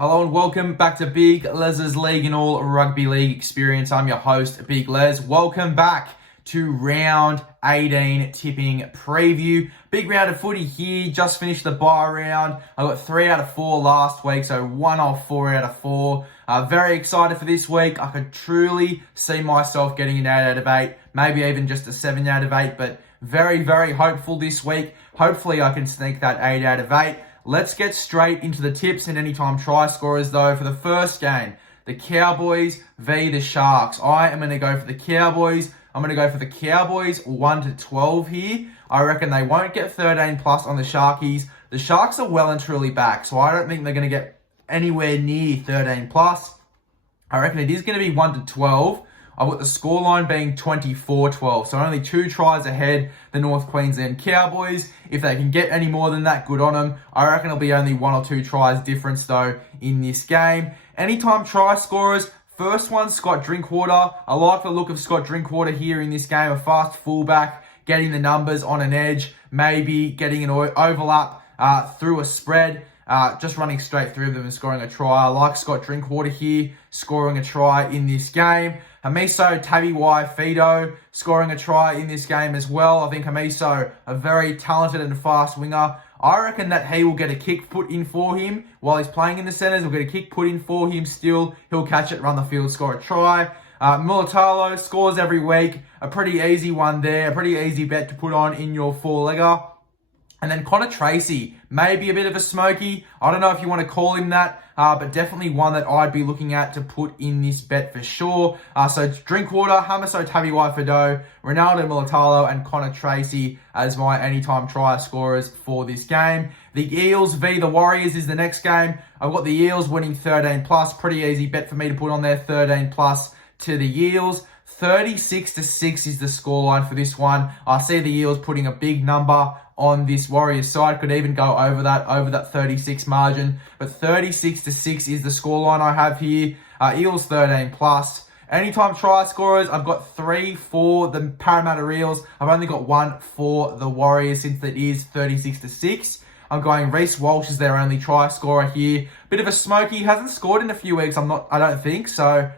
Hello and welcome back to Big Les's League and All Rugby League Experience. I'm your host, Big Les. Welcome back to round 18 tipping preview. Big round of footy here. Just finished the bye round. I got 3 out of 4 last week, so 1 off 4 out of 4. Very excited for this week. I could truly see myself getting an 8 out of 8, maybe even just a 7 out of 8, but very, very hopeful this week. Hopefully I can sneak that 8 out of 8. Let's get straight into the tips and anytime try scorers though. For the first game, the Cowboys v the Sharks. I am going to go for the Cowboys. I'm going to go for the Cowboys 1 to 12 here. I reckon they won't get 13 plus on the Sharkies. The Sharks are well and truly back, so I don't think they're going to get anywhere near 13 plus. I reckon it is going to be 1 to 12. I've got the scoreline being 24-12, so only 2 tries ahead the North Queensland Cowboys. If they can get any more than that, good on them. I reckon it'll be only 1 or 2 tries difference though in this game. Anytime try scorers, first one, Scott Drinkwater. I like the look of Scott Drinkwater here in this game, a fast fullback, getting the numbers on an edge, maybe getting an overlap through a spread. Just running straight through them and scoring a try. I like Scott Drinkwater here, scoring a try in this game. Hamiso Tabuai-Fidow scoring a try in this game as well. I think Hamiso, a very talented and fast winger. I reckon that he will get a kick put in for him while he's playing in the centres. He'll get a kick put in for him still. He'll catch it, run the field, score a try. Mulatalo scores every week. A pretty easy one there. A pretty easy bet to put on in your 4-legger. And then Connor Tracy, maybe a bit of a smoky. I don't know if you want to call him that, but definitely one that I'd be looking at to put in this bet for sure. So Drinkwater, Hamiso Tabuai-Fidow, Ronaldo Mulatalo, and Connor Tracy as my anytime try scorers for this game. The Eels v the Warriors is the next game. I've got the Eels winning 13 plus. Pretty easy bet for me to put on there, 13 plus to the Eels. 36-6 is the scoreline for this one. I see the Eels putting a big number on this Warriors side. Could even go over that 36 margin. But 36-6 is the scoreline I have here. Eels 13 plus. Anytime try scorers, I've got 3 for the Parramatta Eels. I've only got 1 for the Warriors since it is 36-6. I'm going Reece Walsh is their only try scorer here. Bit of a smoky. Hasn't scored in a few weeks. I don't think so.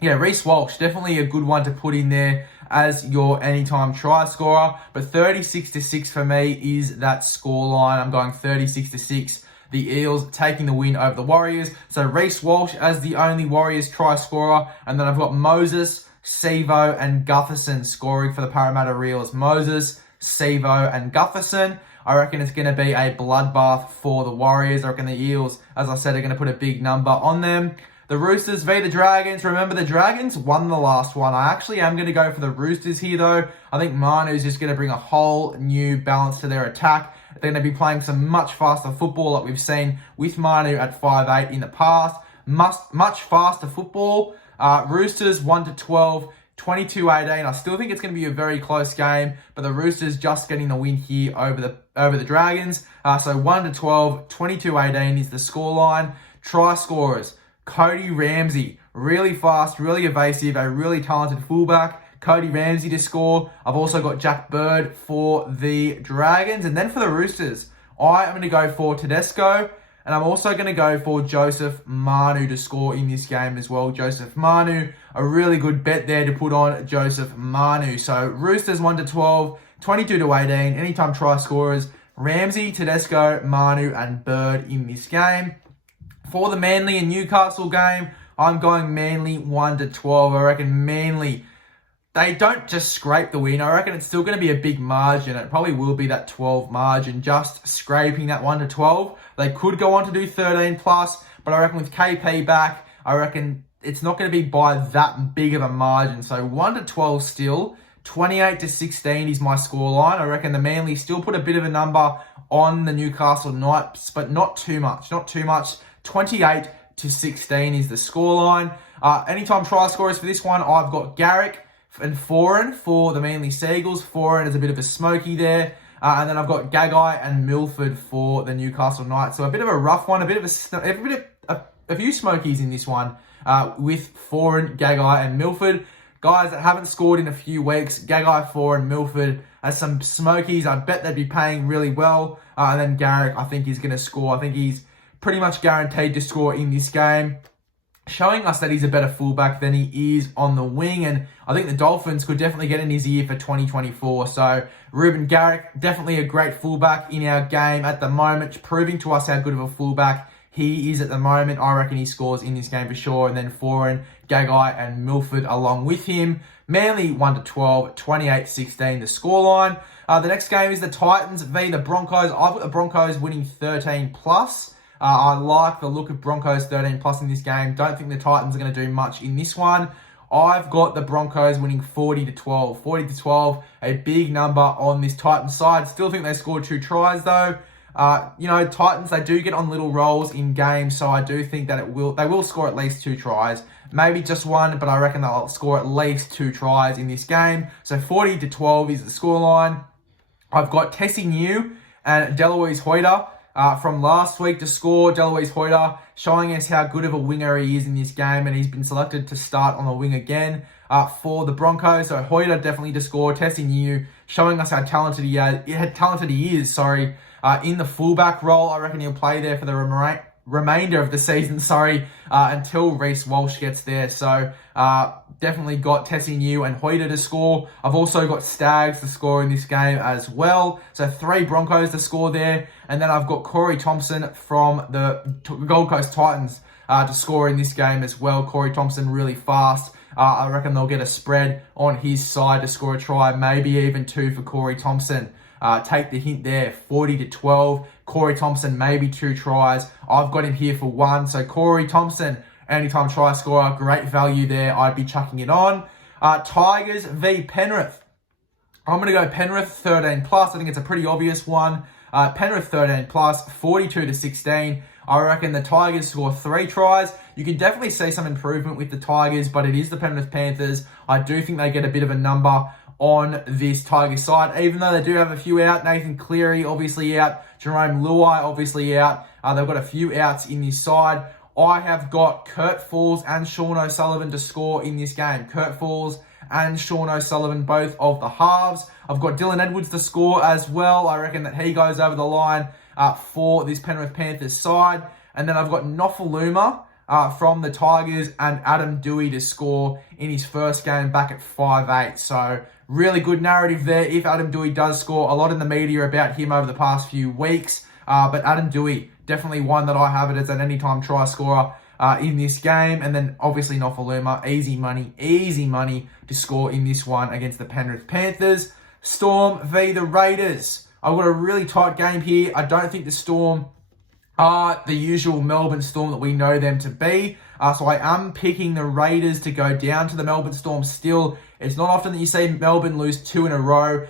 Yeah, Reece Walsh, definitely a good one to put in there as your anytime try scorer. But 36-6 for me is that scoreline. I'm going 36-6. The Eels taking the win over the Warriors. So Reece Walsh as the only Warriors try scorer. And then I've got Moses, Sevo, and Gutherson scoring for the Parramatta Eels. Moses, Sevo, and Gutherson. I reckon it's going to be a bloodbath for the Warriors. I reckon the Eels, as I said, are going to put a big number on them. The Roosters v the Dragons. Remember, the Dragons won the last one. I actually am going to go for the Roosters here, though. I think Manu's just going to bring a whole new balance to their attack. They're going to be playing some much faster football that we've seen with Manu at 5'8" in the past. Much faster football. Roosters 1 to 12, 22-18. I still think it's going to be a very close game, but the Roosters just getting the win here over the Dragons. So 1 to 12, 22-18 is the scoreline. Try scorers. Cody Ramsey, really fast, really evasive, a really talented fullback. Cody Ramsey to score. I've also got Jack Bird for the Dragons. And then for the Roosters, I am going to go for Tedesco. And I'm also going to go for Joseph Manu to score in this game as well. Joseph Manu, a really good bet there to put on Joseph Manu. So Roosters 1 to 12, 22 to 18. Anytime try scorers, Ramsey, Tedesco, Manu, and Bird in this game. For the Manly and Newcastle game, I'm going Manly 1 to 12. I reckon Manly, they don't just scrape the win. I reckon it's still going to be a big margin. It probably will be that 12 margin, just scraping that 1 to 12. They could go on to do 13 plus, but I reckon with KP back, I reckon it's not going to be by that big of a margin. So 1 to 12 still. 28 to 16 is my scoreline. I reckon the Manly still put a bit of a number on the Newcastle Knights, but not too much. 28 to 16 is the scoreline. Anytime try scorers for this one, I've got Garrick and Foran for the Manly Seagulls. Foran is a bit of a smoky there. And then I've got Gagai and Milford for the Newcastle Knights. So a bit of a rough one, a few smokies in this one with Foran, Gagai, and Milford. Guys that haven't scored in a few weeks, Gagai, Foran, Milford as some smokies. I bet they'd be paying really well. And then Garrick, I think he's going to score. I think he's pretty much guaranteed to score in this game, showing us that he's a better fullback than he is on the wing. And I think the Dolphins could definitely get in his ear for 2024. So Ruben Garrick, definitely a great fullback in our game at the moment, proving to us how good of a fullback he is at the moment. I reckon he scores in this game for sure. And then Foran, Gagai and Milford along with him. Manly 1-12, 28-16 the scoreline. The next game is the Titans v the Broncos. I've got the Broncos winning 13+. I like the look of Broncos 13+ in this game. Don't think the Titans are going to do much in this one. I've got the Broncos winning 40-12. 40-12, a big number on this Titans side. Still think they scored 2 tries though. Titans, they do get on little rolls in games, so I do think that they will score at least 2 tries. Maybe just 1, but I reckon they'll score at least 2 tries in this game. So 40-12 is the scoreline. I've got Tessie New and Deloise Hoyter from last week to score. Deloise Hoyter showing us how good of a winger he is in this game, and he's been selected to start on the wing again for the Broncos. So Hoyter definitely to score. Tessie New showing us how talented he is. In the fullback role. I reckon he'll play there for the remainder of the season, until Reece Walsh gets there. So definitely got Tessie New and Hoyter to score. I've also got Staggs to score in this game as well. So 3 Broncos to score there. And then I've got Corey Thompson from the Gold Coast Titans to score in this game as well. Corey Thompson really fast. I reckon they'll get a spread on his side to score a try, maybe even 2 for Corey Thompson. Take the hint there, 40-12. Corey Thompson, maybe 2 tries. I've got him here for 1. So Corey Thompson, anytime try scorer, great value there. I'd be chucking it on. Tigers v Penrith. I'm going to go Penrith 13+. I think it's a pretty obvious one. Penrith 13+, 42-16. I reckon the Tigers score 3 tries. You can definitely see some improvement with the Tigers, but it is the Penrith Panthers. I do think they get a bit of a number on this Tigers side, even though they do have a few out. Nathan Cleary obviously out. Jerome Luai obviously out. They've got a few outs in this side. I have got Kurt Falls and Sean O'Sullivan to score in this game. Kurt Falls and Sean O'Sullivan, both of the halves. I've got Dylan Edwards to score as well. I reckon that he goes over the line for this Penrith Panthers side. And then I've got Nofaluma from the Tigers and Adam Dewey to score in his first game back at 5'8". So really good narrative there if Adam Dewey does score. A lot in the media about him over the past few weeks. But Adam Dewey, definitely one that I have it as an anytime try scorer in this game. And then obviously Nofaluma, easy money to score in this one against the Penrith Panthers. Storm v the Raiders. I've got a really tight game here. I don't think the Storm are the usual Melbourne Storm that we know them to be. So I am picking the Raiders to go down to the Melbourne Storm still. It's not often that you see Melbourne lose 2 in a row.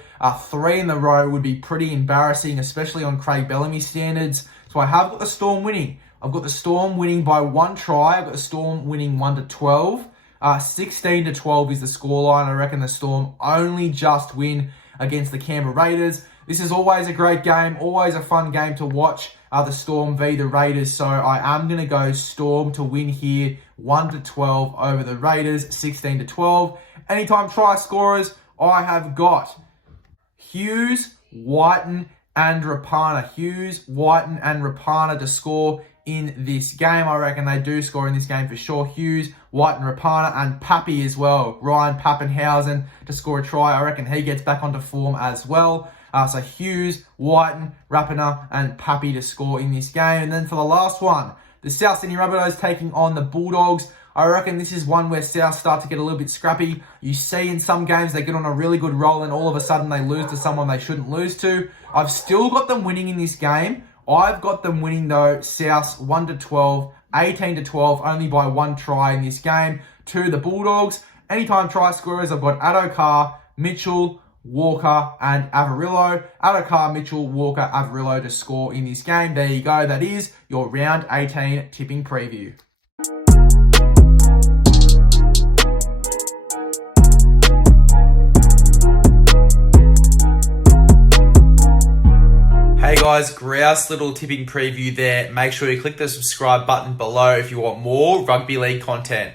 3 in a row would be pretty embarrassing, especially on Craig Bellamy standards. So I have got the Storm winning. I've got the Storm winning by 1 try. I've got the Storm winning 1-12. 16-12 is the scoreline. I reckon the Storm only just win against the Canberra Raiders. This is always a great game, always a fun game to watch. The Storm v the Raiders. So I am going to go Storm to win here, 1-12 over the Raiders, 16-12. Anytime try scorers, I have got Hughes, Whiten, and Rapana. Hughes, Whiten, and Rapana to score in this game. I reckon they do score in this game for sure. Hughes, Whiten, Rapana, and Pappy as well. Ryan Pappenhausen to score a try. I reckon he gets back onto form as well. So Hughes, Whiten, Rapana, and Pappy to score in this game. And then for the last one, the South Sydney Rabbitohs taking on the Bulldogs. I reckon this is one where South start to get a little bit scrappy. You see in some games they get on a really good roll and all of a sudden they lose to someone they shouldn't lose to. I've still got them winning in this game. I've got them winning though, South 1-12, 18-12, only by 1 try in this game to the Bulldogs. Anytime try scorers, I've got Addo-Carr, Mitchell, Walker, and Averillo. Addo-Carr, Mitchell, Walker, Averillo to score in this game. There you go. That is your round 18 tipping preview. Hey guys, grouse little tipping preview there. Make sure you click the subscribe button below if you want more rugby league content.